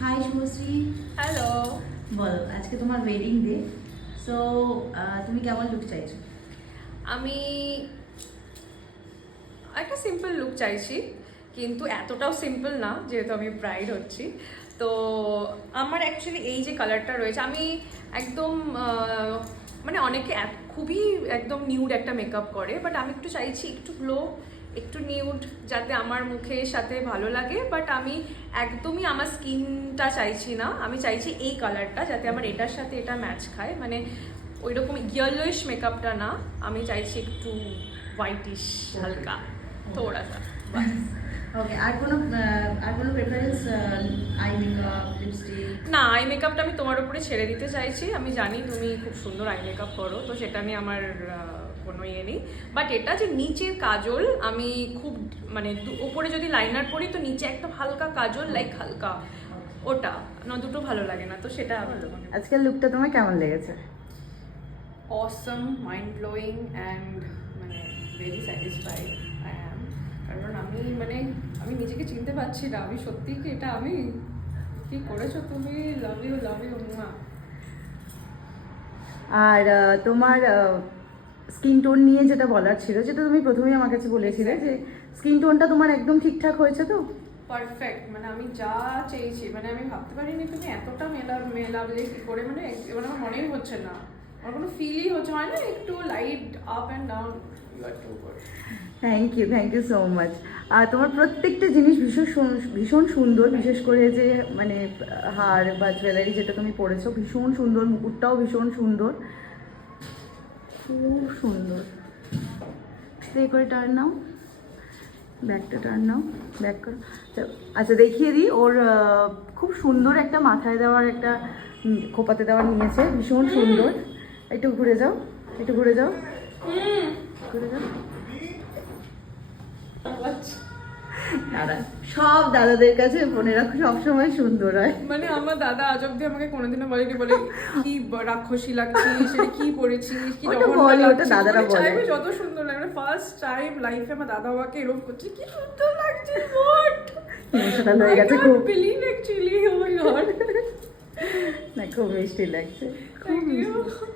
High Subhashree. Hello. বলো, আজকে তোমার ওয়েডিং ডে, সো তুমি কেমন লুক চাইছো? আমি একটা সিম্পল লুক চাইছি, কিন্তু এতটাও সিম্পল না, যেহেতু আমি ব্রাইড হচ্ছি। তো আমার অ্যাকচুয়ালি এই যে কালারটা রয়েছে, আমি একদম মানে অনেকে খুবই একদম নিউড একটা মেকআপ করে, বাট আমি একটু চাইছি একটু গ্লো, একটু নিউড, যাতে আমার মুখের সাথে ভালো লাগে। বাট আমি একদমই আমার স্কিনটা চাইছি না, আমি চাইছি এই কালারটা যাতে আমার এটার সাথে এটা ম্যাচ খায়, মানে ওই রকম ইয়েলোইশ মেকআপটা না, আমি চাইছি একটু হোয়াইটিশ হালকা থোড়া সা। ওকে, আর কোনো প্রেফারেন্স? Eye makeup, lipstick? না, আই মেকআপটা আমি তোমার উপরে ছেড়ে দিতে চাইছি। আমি জানি তুমি খুব সুন্দর আই মেকআপ করো, তো সেটা নিয়ে আমার কোনো ইয়ে নেই। বাট এটা যে নিচের কাজল, আমি খুব মানে উপরে যদি লাইনার পরি তো নিচে একটা হালকা কাজল, লাইক হালকা ওটা না, দুটো ভালো লাগে না, তো সেটা ভালো। আজকের লুকটা তোমার কেমন লেগেছে? অসম, মাইন্ড ব্লোয়িং অ্যান্ড মানে ভেরি স্যাটিসফাইড আই অ্যাম। কারণ আমি নিজেকে চিনতে পারছি না, আমি সত্যি কি এটা আমি কি করেছো তুমি। লাভ ইউ মা। আর তোমার স্কিন টোন নিয়ে যেটা বলার ছিল, যেটা তুমি প্রথমেই আমার কাছে বলেছিলে, যে স্কিন টোনটা তোমার একদম ঠিকঠাক হয়েছে তো? পারফেক্ট, মানে আমি যা চেয়েছি, মানে আমি ভাবতে পারিনি তুমি এতটা মেলাবে কি করে, মানে মানে আমার মনেই হচ্ছে না, আমার কোনো ফিলই হচ্ছে, হয় না একটু light up and down. Thank you so much. আর তোমার প্রত্যেকটা জিনিস ভীষণ সুন্দর, বিশেষ করে যে মানে হার বা জুয়েলারি যেটা তুমি পরেছো ভীষণ সুন্দর, মুকুটটাও ভীষণ সুন্দর, খুব সুন্দর। স্টে করে টার্ন নাও, ব্যাকটা টার্ন নাও, ব্যাক করো। আচ্ছা, দেখিয়ে দিই, ওর খুব সুন্দর একটা মাথায় দেওয়ার, একটা খোপাতে দেওয়ার নিয়েছে, ভীষণ সুন্দর। একটু ঘুরে যাও, ঘুরে যাও। দাদা, সব দাদাদের কাছে বোনেরা সবসময় সুন্দর হয়। মানে আমার দাদা আজ অব্দি আমাকে কোনোদিনও বলেনি, বলে কি রাক্ষসী লাগছিস, কি পড়েছিস, কি দাদারা বলে যত সুন্দর লাগে। ফার্স্ট টাইম লাইফে আমার দাদা আমাকে এরকম করছে, কি সুন্দর লাগছে, হোয়াট ইমোশনাল হয়ে গেছে খুব। বিলিভ অ্যাকচুয়ালি, ও মাই গড। না, খুব মিষ্টি লাগছে, খুব মিষ্টি।